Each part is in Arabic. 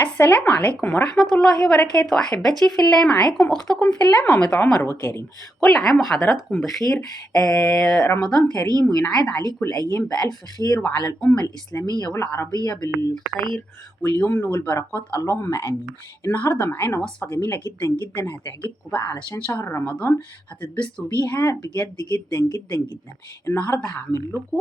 السلام عليكم ورحمة الله وبركاته. أحبتي في الله، معاكم أختكم في الله مامة عمر وكريم. كل عام وحضراتكم بخير. رمضان كريم وينعاد عليكم الأيام بألف خير، وعلى الأمة الإسلامية والعربية بالخير واليمن والبركات، اللهم آمين. النهاردة معانا وصفة جميلة جدا جدا هتعجبكم بقى، علشان شهر رمضان هتتبسطوا بيها بجد جدا جدا جدا. النهاردة هعمل لكم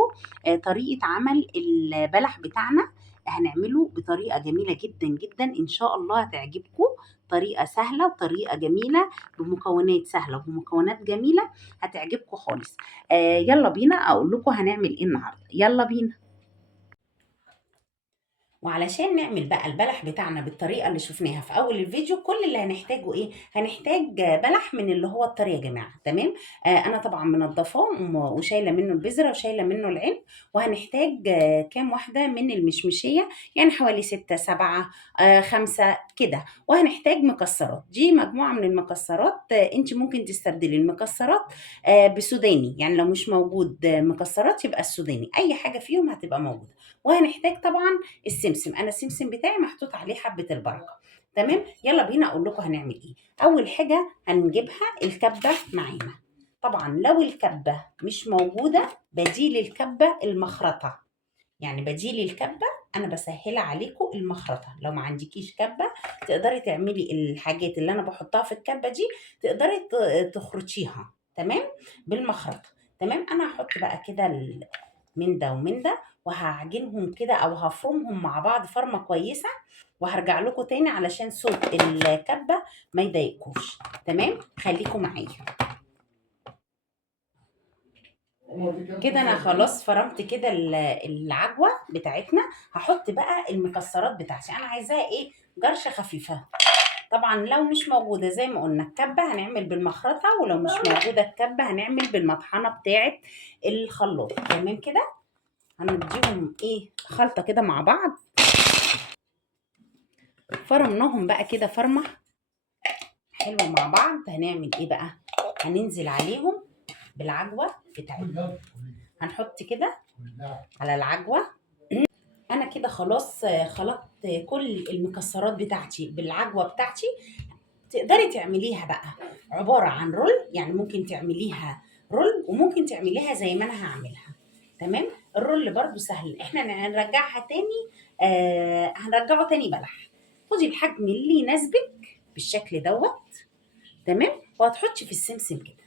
طريقة عمل البلح بتاعنا. هنعمله بطريقة جميلة جدا جدا، إن شاء الله هتعجبكم. طريقة سهلة وطريقة جميلة بمكونات سهلة وبمكونات جميلة، هتعجبكم خالص. يلا بينا أقول لكم هنعمل إيه النهاردة. يلا بينا. وعلشان نعمل بقى البلح بتاعنا بالطريقه اللي شفناها في اول الفيديو، كل اللي هنحتاجه ايه؟ هنحتاج بلح من اللي هو الطري يا جماعه. تمام. انا طبعا منضفاه وشايله منه البذره وشايله منه العين. وهنحتاج كام واحده من المشمشيه، يعني حوالي 6 7 5 كده. وهنحتاج مكسرات، دي مجموعه من المكسرات. انت ممكن تستبدلي المكسرات بسوداني، يعني لو مش موجود مكسرات يبقى السوداني، اي حاجه فيهم هتبقى موجوده. وهنحتاج طبعا السمسم. انا السمسم بتاعي محطوط عليه حبه البركه. تمام. يلا بينا اقول لكم هنعمل ايه. اول حاجه هنجيبها الكبه معانا. طبعا لو الكبه مش موجوده، بديل الكبه المخرطه. يعني بديل الكبه، انا بسهلها عليكم المخرطه. لو ما عندكيش كبه، تقدري تعملي الحاجات اللي انا بحطها في الكبه دي، تقدري تخرطيها. تمام. بالمخرطه. تمام. انا هحط بقى كده من ده ومن ده، وهعجنهم كده او هفرمهم مع بعض فرمه كويسه. وهرجع لكم تاني علشان صوت الكبه ما يضايقكوش. تمام. خليكم معايا. كده انا خلاص فرمت كده العجوه بتاعتنا. هحط بقى المكسرات بتاعتي. انا عايزاها ايه؟ جرشه خفيفه. طبعا لو مش موجوده زي ما قلنا الكبه، هنعمل بالمخرطه. ولو مش موجوده الكبه، هنعمل بالمطحنه بتاعه الخلاط. تمام كده. هنديهم ايه خلطه كده مع بعض. فرمناهم بقى كده فرمه حلوه مع بعض. هنعمل ايه بقى؟ هننزل عليهم بالعجوه بتاعتنا. هنحط كده على العجوه. انا كده خلاص خلطت كل المكسرات بتاعتي بالعجوه بتاعتي. تقدري تعمليها بقى عباره عن رول، يعني ممكن تعمليها رول وممكن تعمليها زي ما انا هعملها. تمام. الرول برضو سهل، احنا هنرجعها تاني. هنرجعه تاني بلح. خدي الحجم اللي يناسبك بالشكل دوت. تمام. وهتحطي في السمسم كده.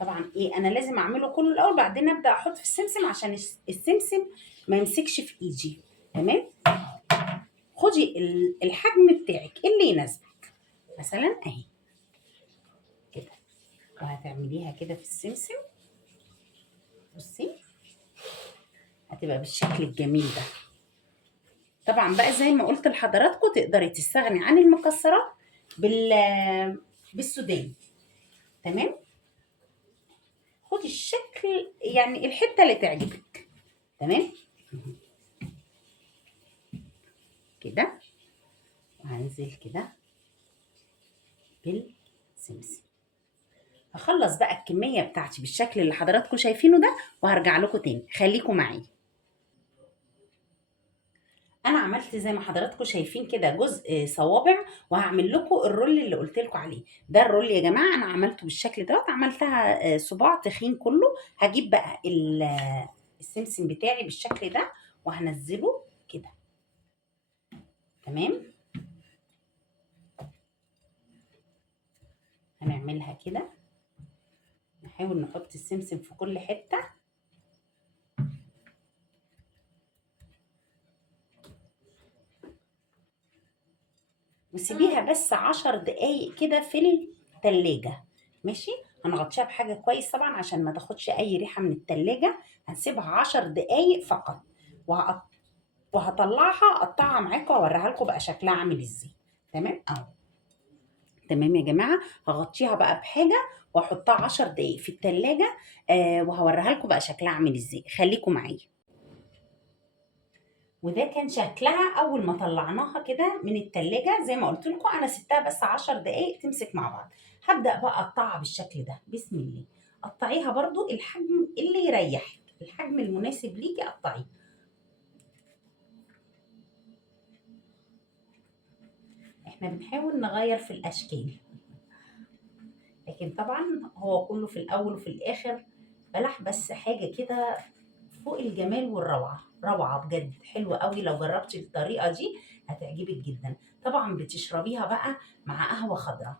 طبعا ايه، انا لازم اعمله كله الاول، بعدين ابدا احط في السمسم عشان السمسم ما يمسكش في ايدي. تمام. خدي الحجم بتاعك اللي يناسبك، مثلا اهي كده. وهتعمليها كده في السمسم. بصي، هتبقى بالشكل الجميل ده. طبعا بقى زي ما قلت لحضراتكم، تقدري تستغني عن المكسرات بالسوداني. تمام. خدي الشكل، يعني الحته اللي تعجبك. تمام كده. وهنزل كده بالسمسم. هخلص بقى الكميه بتاعتي بالشكل اللي حضراتكم شايفينه ده، وهرجع لكم تاني. خليكم معايا. انا عملت زي ما حضراتكم شايفين كده جزء صوابع، وهعمل لكم الرول اللي قلت لكم عليه ده. الرول يا جماعه انا عملته بالشكل دوت، عملتها صباع تخين كله. هجيب بقى السمسم بتاعي بالشكل ده، وهنزله كده. تمام. هنعملها كده. نحاول نحط السمسم في كل حته. وسيبيها بس 10 دقايق كده في التلاجة. ماشي. هنغطيها بحاجة كويس طبعا عشان ما تاخدش أي ريحة من التلاجة. هنسيبها 10 دقايق فقط. وهقط- وهطلعها أقطعها معاكم وأوريها لكم بقى شكلها عامل إزاي. تمام أهو. تمام يا جماعة. هغطيها بقى بحاجة وأحطها 10 دقايق في التلاجة. وهوريها لكم بقى شكلها عامل إزاي. خليكم معايا. وده كان شكلها اول ما طلعناها كده من التلاجة. زي ما قلت لكم انا سبتها بس 10 دقايق تمسك مع بعض. هبدأ بقى اقطعها بالشكل ده. بسم الله. قطعيها برضو الحجم اللي يريحك، الحجم المناسب ليكي قطعيه. احنا بنحاول نغير في الاشكال، لكن طبعا هو كله في الاول وفي الاخر بلح، بس حاجه كده فوق الجمال والروعه، روعه بجد، حلوه قوي. لو جربتي الطريقه دي هتعجبك جدا. طبعا بتشربيها بقى مع قهوه خضراء.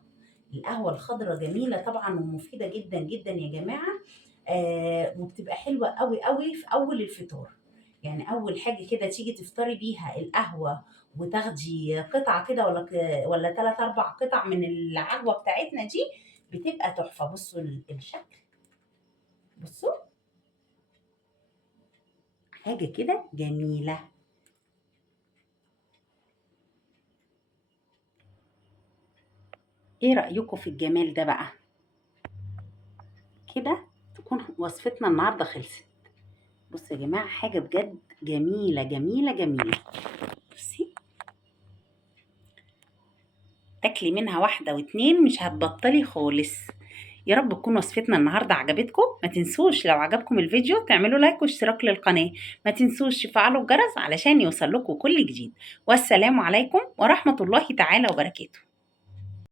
القهوه الخضراء جميله طبعا ومفيده جدا جدا يا جماعه. وبتبقى حلوه قوي قوي في اول الفطار. يعني اول حاجه كده تيجي تفطري بيها القهوه، وتاخدي قطعه كده ولا 3 4 قطع من العجوه بتاعتنا دي، بتبقى تحفه. بصوا الشكل، بصوا حاجه كده جميله. ايه رأيكم في الجمال ده بقى؟ كده تكون وصفتنا النهارده خلصت. بصوا يا جماعة، حاجة بجد جميلة جميلة جميلة. بصي، تاكلي منها واحدة واتنين مش هتبطلي خالص. يا رب تكون وصفتنا النهارده عجبتكم. ما تنسوش لو عجبكم الفيديو تعملوا لايك واشتراك للقناة. ما تنسوش تفعلوا الجرس علشان يوصل لكم كل جديد. والسلام عليكم ورحمة الله تعالى وبركاته.